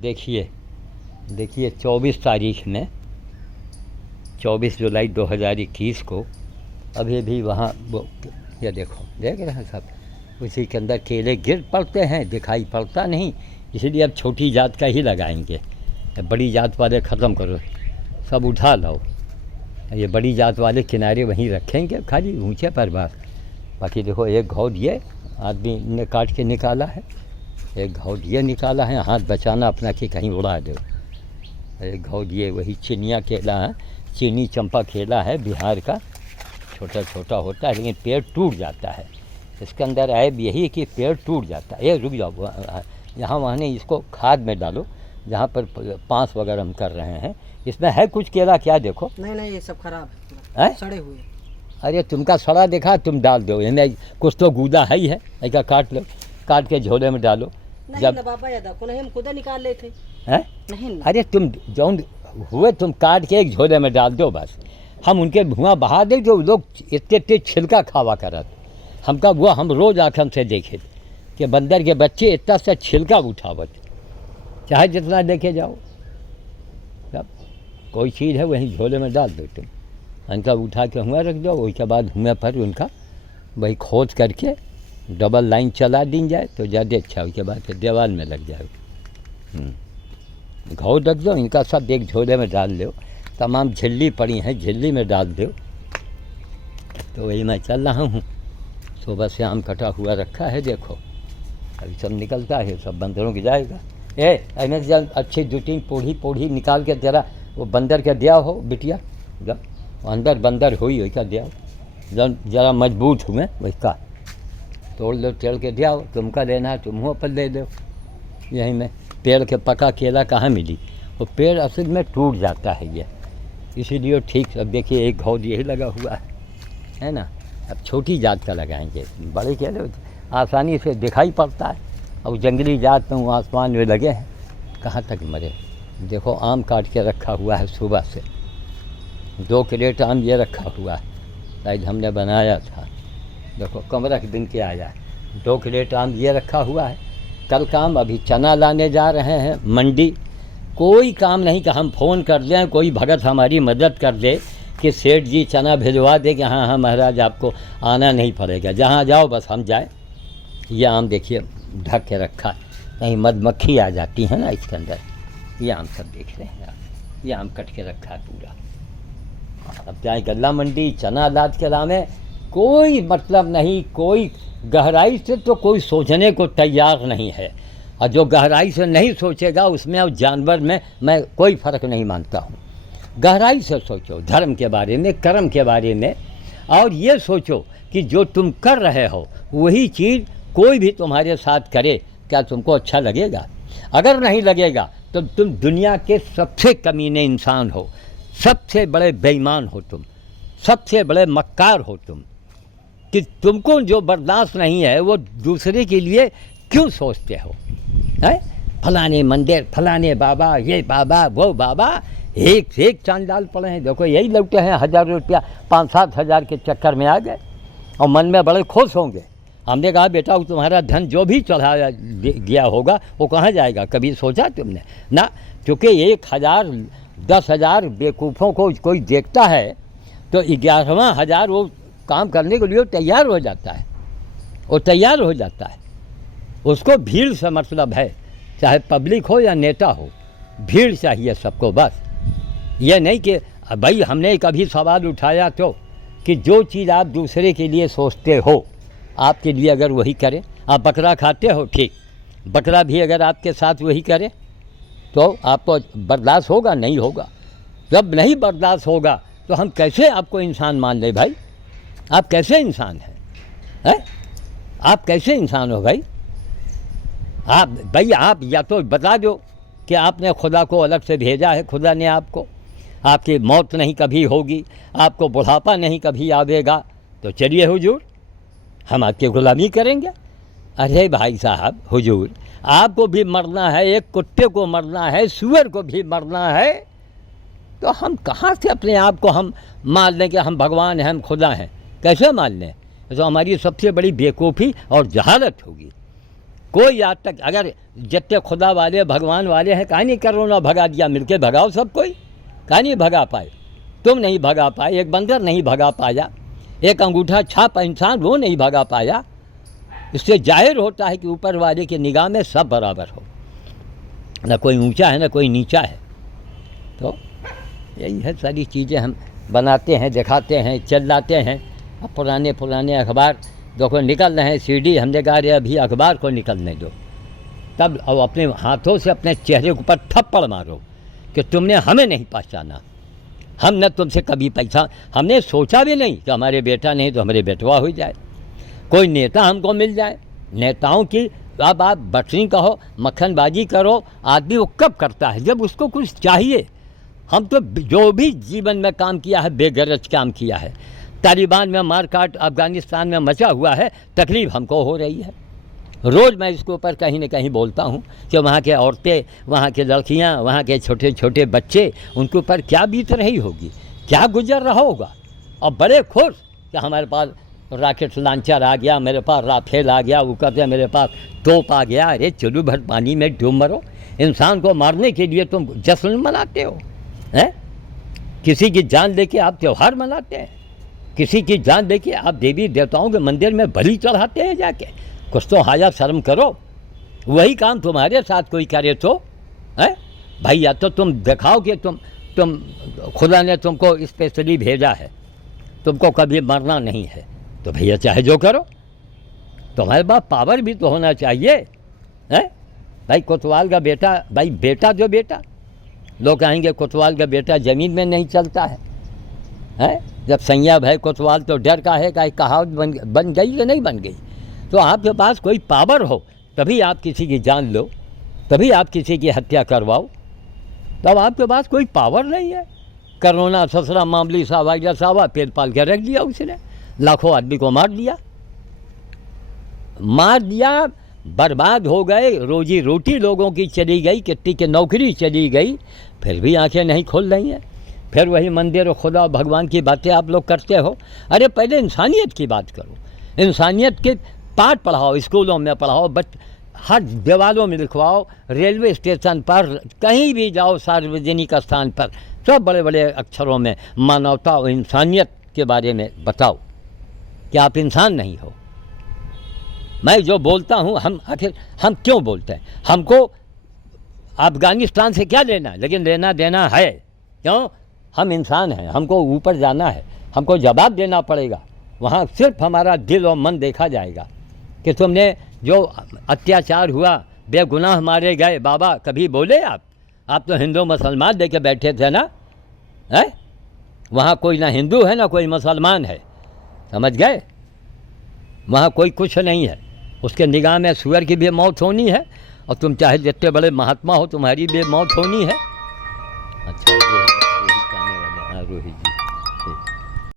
देखिए देखिए 24 तारीख में 24 जुलाई 2021 को अभी भी वहाँ वो ये देखो देख रहे हैं सब, उसी के अंदर केले गिर पड़ते हैं, दिखाई पड़ता नहीं, इसलिए अब छोटी जात का ही लगाएंगे। बड़ी जात वाले ख़त्म करो, सब उठा लाओ, ये बड़ी जात वाले किनारे वहीं रखेंगे खाली ऊंचे पर बात। बाकी देखो एक घौद ये आदमी ने काट के निकाला है, एक घौद ये निकाला है, हाथ बचाना अपना कि कहीं उड़ा दो। एक घौद ये वही चिनिया केला है, चीनी चंपा केला है बिहार का, छोटा छोटा होता है लेकिन पेड़ टूट जाता है। इसके अंदर ऐब यही है कि पेड़ टूट जाता है। ये रुक जाओ, यहाँ वहाँ नहीं, इसको खाद में डालो जहाँ पर पाँस वगैरह हम कर रहे हैं। इसमें है कुछ केला क्या? देखो नहीं ये सब खराब है, सड़े हुए। अरे तुमका सड़ा देखा, तुम डाल दो, इनमें कुछ तो गूदा है ही है, ऐसा काट लो, काट के झोले में डालो। नहीं जब ना बाबा याद को नहीं, हम खुद निकाल लेते हैं। नहीं अरे तुम जौन हुए तुम काट के एक झोले में डाल दो बस, हम उनके धुआं बहा दे। जो लोग इतने इतने छिलका खावा करत, हमका वो हम रोज़ आँखन से देखे कि बंदर के बच्चे इतना सा छिलका उठावत, चाहे जितना देखे जाओ। जब कोई चीज़ है वहीं झोले में डाल दो तुम, उनका उठा के हुआ रख दो, उसके बाद हुए पर उनका वही खोद करके डबल लाइन चला दी जाए तो ज़्यादा अच्छा। उसके बाद फिर दीवार में लग जाए। घाव रख दो, इनका सब एक झोले में डाल दो, तमाम झिल्ली पड़ी हैं झिल्ली में डाल दो। तो वही मैं चल रहा हूँ, सुबह से आम कटा हुआ रखा है, देखो अभी सब निकलता है, सब बंदरों की जाएगा। ऐसे जब अच्छी दो तीन पोढ़ी निकाल के जरा वो बंदर के दिया हो बिटिया, जब अंदर बंदर हुई क्या दिया, जब जरा मजबूत हुए वैसा तोड़ लो, टेड़ के दिया हो, तुमका लेना है तुम पर दे दो। यहीं में पेड़ के पका केला कहाँ मिली, वो पेड़ असल में टूट जाता है ये, इसीलिए ठीक। अब देखिए एक घौद यही लगा हुआ है ना। अब छोटी जात का लगाएंगे, बड़े केले आसानी से दिखाई पड़ता है। अब जंगली जात में वो आसमान में लगे हैं, कहाँ तक मरे। देखो आम काट के रखा हुआ है सुबह से, 2 क्रेट आम ये रखा हुआ है, शायद हमने बनाया था। देखो कमरा के दिन के आया, 2 क्रेट आम ये रखा हुआ है। कल काम अभी चना लाने जा रहे हैं मंडी। कोई काम नहीं कि हम फ़ोन कर दें, कोई भगत हमारी मदद कर दे कि सेठ जी चना भिजवा दे कि हाँ महाराज आपको आना नहीं पड़ेगा, जहाँ जाओ बस हम जाए। ये आम देखिए ढक के रखा है, कहीं मधुमक्खी आ जाती है ना इसके अंदर। ये आम सब देख रहे हैं आप, ये आम कट के रखा है पूरा। अब जाए गल्ला मंडी चना लाद के लामे, कोई मतलब नहीं, कोई गहराई से तो कोई सोचने को तैयार नहीं है। और जो गहराई से नहीं सोचेगा उसमें और जानवर में मैं कोई फ़र्क नहीं मानता हूँ। गहराई से सोचो धर्म के बारे में, कर्म के बारे में, और ये सोचो कि जो तुम कर रहे हो वही चीज़ कोई भी तुम्हारे साथ करे, क्या तुमको अच्छा लगेगा? अगर नहीं लगेगा तो तुम दुनिया के सबसे कमीने इंसान हो, सबसे बड़े बेईमान हो तुम, सबसे बड़े मक्कार हो तुम, कि तुमको जो बर्दाश्त नहीं है वो दूसरे के लिए क्यों सोचते हो? है फलाने मंदिर, फलाने बाबा, ये बाबा, वो बाबा, एक से एक चांदाल पड़े हैं। देखो यही लौटे हैं 1000 रुपया 5-7 हज़ार के चक्कर में आ गए और मन में बड़े खुश होंगे। हमने कहा बेटा वो तुम्हारा धन जो भी चढ़ाया गया होगा वो कहाँ जाएगा, कभी सोचा तुमने? ना, क्योंकि 1000 10,000 बेवकूफ़ों को कोई देखता है तो 11वां हज़ार वो काम करने के लिए तैयार हो जाता है, वो तैयार हो जाता है। उसको भीड़ से मतलब है, चाहे पब्लिक हो या नेता हो, भीड़ चाहिए सबको बस। ये नहीं कि भाई हमने कभी सवाल उठाया तो कि जो चीज़ आप दूसरे के लिए सोचते हो आपके लिए अगर वही करें। आप बकरा खाते हो, ठीक, बकरा भी अगर आपके साथ वही करे तो आपको बर्दाश्त होगा? नहीं होगा। जब नहीं बर्दाश्त होगा तो हम कैसे आपको इंसान मान ले भाई? आप कैसे इंसान हैं? आप कैसे इंसान हो भाई? आप या तो बता दो कि आपने खुदा को अलग से भेजा है, खुदा ने आपको, आपकी मौत नहीं कभी होगी, आपको बुढ़ापा नहीं कभी आवेगा, तो चलिए हुजूर हम आपकी गुलामी करेंगे। अरे भाई साहब हुजूर, आपको भी मरना है, एक कुत्ते को मरना है, सूअर को भी मरना है, तो हम कहाँ से अपने आप को हम मान लें कि हम भगवान हैं, हम खुदा हैं? कैसे मान लें? तो हमारी सबसे बड़ी बेवकूफ़ी और जहालत होगी। कोई आज तक, अगर जितने खुदा वाले भगवान वाले हैं, कहाँ नहीं कोरोना भगा दिया, मिलके भगाओ सब कोई, कहाँ नहीं भगा पाए। तुम नहीं भगा पाए, एक बंदर नहीं भगा पाया, एक अंगूठा छाप इंसान वो नहीं भगा पाया। इससे जाहिर होता है कि ऊपर वाले की निगाह में सब बराबर हो, न कोई ऊंचा है न कोई नीचा है। तो यही है, सारी चीज़ें हम बनाते हैं, दिखाते हैं, चिल्लाते हैं। अब पुराने अखबार देखो निकल रहे हैं, सीडी, हमने कहा अरे अभी अखबार को निकलने दो, तब अब अपने हाथों से अपने चेहरे के ऊपर थप्पड़ मारो कि तुमने हमें नहीं पहचाना, हमने तुमसे कभी पैसा, हमने सोचा भी नहीं कि हमारे बेटा नहीं तो हमारे बेटवा हो जाए, कोई नेता हमको मिल जाए। नेताओं की अब आप बटनी कहो, मक्खनबाजी करो, आदमी वो कब करता है जब उसको कुछ चाहिए। हम तो जो भी जीवन में काम किया है बेगरज काम किया है। तालिबान में मारकाट अफ़गानिस्तान में मचा हुआ है, तकलीफ़ हमको हो रही है। रोज़ मैं इसके ऊपर कहीं न कहीं बोलता हूँ कि वहाँ के औरतें, वहाँ के लड़कियाँ, वहाँ के छोटे छोटे बच्चे, उनके ऊपर क्या बीत रही होगी, क्या गुजर रहा होगा। और बड़े खुश कि हमारे पास रॉकेट लॉन्चर आ गया, मेरे पास राफेल आ गया, वो कहते हैं मेरे पास तोप आ गया। अरे चलो भर पानी में डूब मरो, इंसान को मारने के लिए तुम जश्न मनाते हो हैं? किसी की जान लेके आप त्यौहार मनाते हैं, किसी की जान लेके आप देवी देवताओं के मंदिर में बलि चढ़ाते हैं जाके। कुछ तो हाया शर्म करो। वही काम तुम्हारे साथ कोई करे तो है भाई, या तो तुम दिखाओ कि तुम खुदा ने तुमको स्पेशली भेजा है, तुमको कभी मरना नहीं है, तो भैया चाहे जो करो, तुम्हारे पास पावर भी तो होना चाहिए है। भाई कोतवाल का बेटा, भाई बेटा जो बेटा, लोग कहेंगे कोतवाल का बेटा ज़मीन में नहीं चलता है? जब सैया भाई कोतवाल तो डर का है, कहावत बन गई कि नहीं बन गई। तो आपके पास कोई पावर हो तभी आप किसी की जान लो, तभी आप किसी की हत्या करवाओ। तब आपके पास कोई पावर नहीं है। कोरोना ससरा मामूली सा वायरस आवा, पेट पाल के रख दिया उसने, लाखों आदमी को मार दिया, बर्बाद हो गए, रोजी रोटी लोगों की चली गई, कितनी की नौकरी चली गई, फिर भी आंखें नहीं खोल रही हैं। फिर वही मंदिर और खुदा भगवान की बातें आप लोग करते हो। अरे पहले इंसानियत की बात करो, इंसानियत के पाठ पढ़ाओ, स्कूलों में पढ़ाओ, हर दीवारों में लिखवाओ, रेलवे स्टेशन पर कहीं भी जाओ, सार्वजनिक स्थान पर सब बड़े बड़े अक्षरों में मानवता और इंसानियत के बारे में बताओ कि आप इंसान नहीं हो। मैं जो बोलता हूँ, आखिर हम क्यों बोलते हैं? हमको अफ़गानिस्तान से क्या लेना, लेकिन लेना देना है। क्यों? हम इंसान हैं, हमको ऊपर जाना है, हमको जवाब देना पड़ेगा। वहाँ सिर्फ हमारा दिल और मन देखा जाएगा कि तुमने जो अत्याचार हुआ, बेगुनाह मारे गए, बाबा कभी बोले आप तो हिंदू मुसलमान लेके बैठे थे ना, है? वहाँ कोई ना हिंदू है ना कोई मुसलमान है, समझ गए? वहाँ कोई कुछ नहीं है। उसके निगाह में सूअर की भी मौत होनी है, और तुम चाहे जितने बड़े महात्मा हो तुम्हारी भी मौत होनी है। अच्छा रोहित जी।